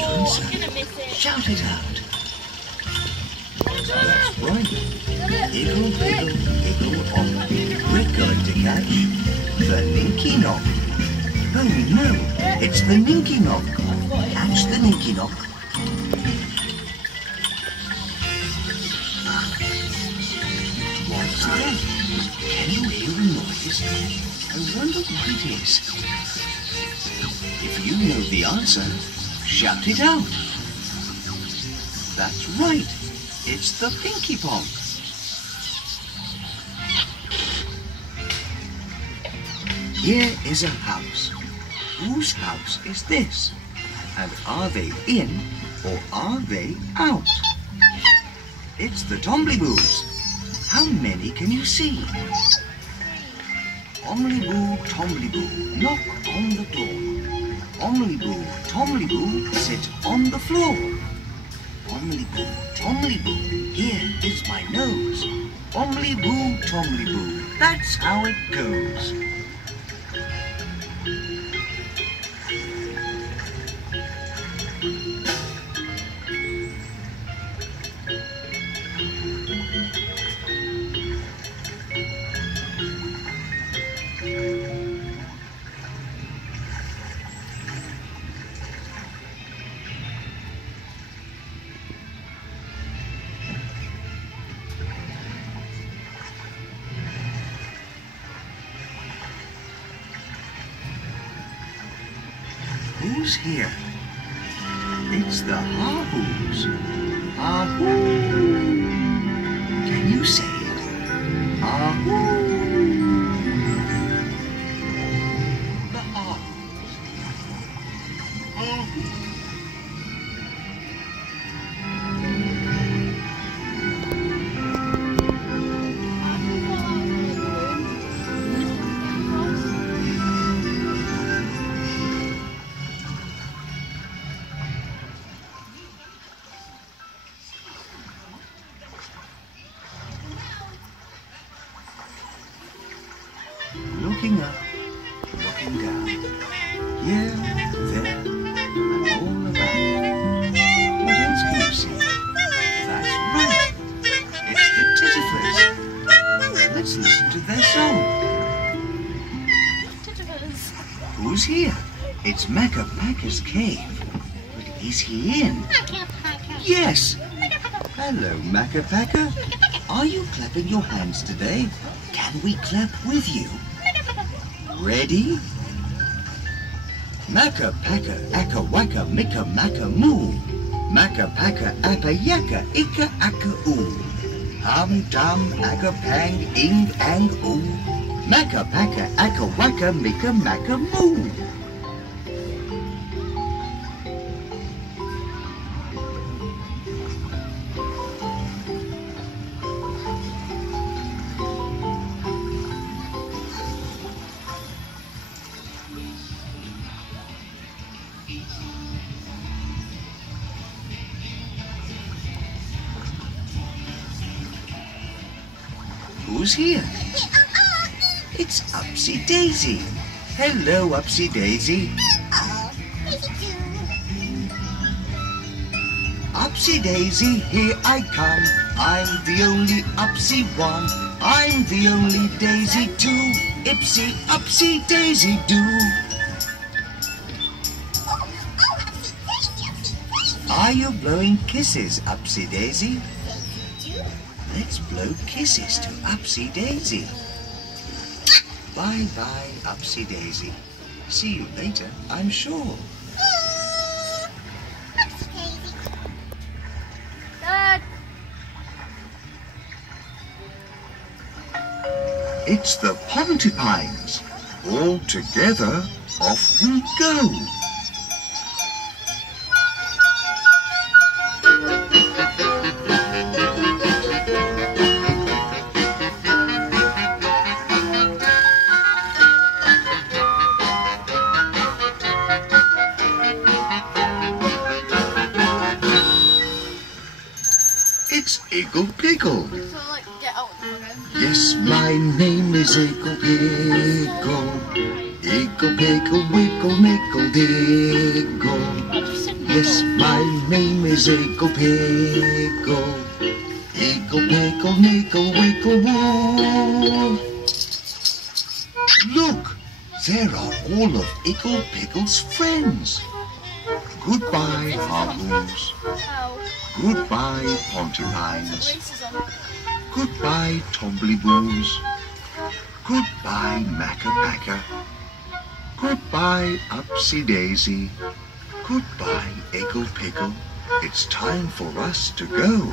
the answer? Shout it out. That's right. Iggle, iggle, iggle, hop. We're going to catch the Ninky Knock. Oh no, it's the Ninky Knock. Catch the Ninky Knock. What's that? Can you hear a noise? I wonder what it is. If you know the answer, shout it out. That's right. It's the Pinky Ponk. Here is a house. Whose house is this? And are they in or are they out? It's the Tombliboos. How many can you see? Tombliboo, Tombliboo, knock on the door. Tombliboo, sit on the floor. Tombliboo, here is my nose. Tombliboo, that's how it goes. Who's here? It's the Hahoos. Ahoo! Can you say it? Ahoo! The Hahoos. Ahoo! Looking up, looking down, here, there, and all about. What else can you see? That's right, it's the Tittifers. Let's listen to their song. Tittifers. Who's here? It's Makka Pakka's cave. But is he in? Yes. Hello, Makka Pakka. Are you clapping your hands today? Can we clap with you? Ready? Makka Pakka, akka waka, mika maka moo. Makka Pakka, appa yaka, ika akka oo. Hum dum, akka pang, ing ang oo. Makka Pakka, akka waka, mika maka moo. Who's here? It's Upsy Daisy. Hello, Upsy Daisy. Upsy Daisy, here I come. I'm the only Upsy one. I'm the only Daisy too. Ipsy, Upsy Daisy do. Are you blowing kisses, Upsy Daisy? Let's blow kisses to Upsy Daisy. Bye-bye, Upsy Daisy. See you later, I'm sure. Dad. It's the Pontypines. All together, off we go. It's Iggle Piggle. So like get out of the water. Yes, my name is Iggle Piggle. Iggle Piggle, wiggle, mickle, diggle. Yes, my name is Ickle Pickle. Ickle Pickle, Nickle Wickle Woo. Look, there are all of Ickle Pickle's friends. Goodbye, Harpoons. Goodbye, Pontypines. Goodbye, Tombliboos. Goodbye, Macca Packa. Goodbye, Upsy Daisy. Goodbye, Ickle Pickle. It's time for us to go.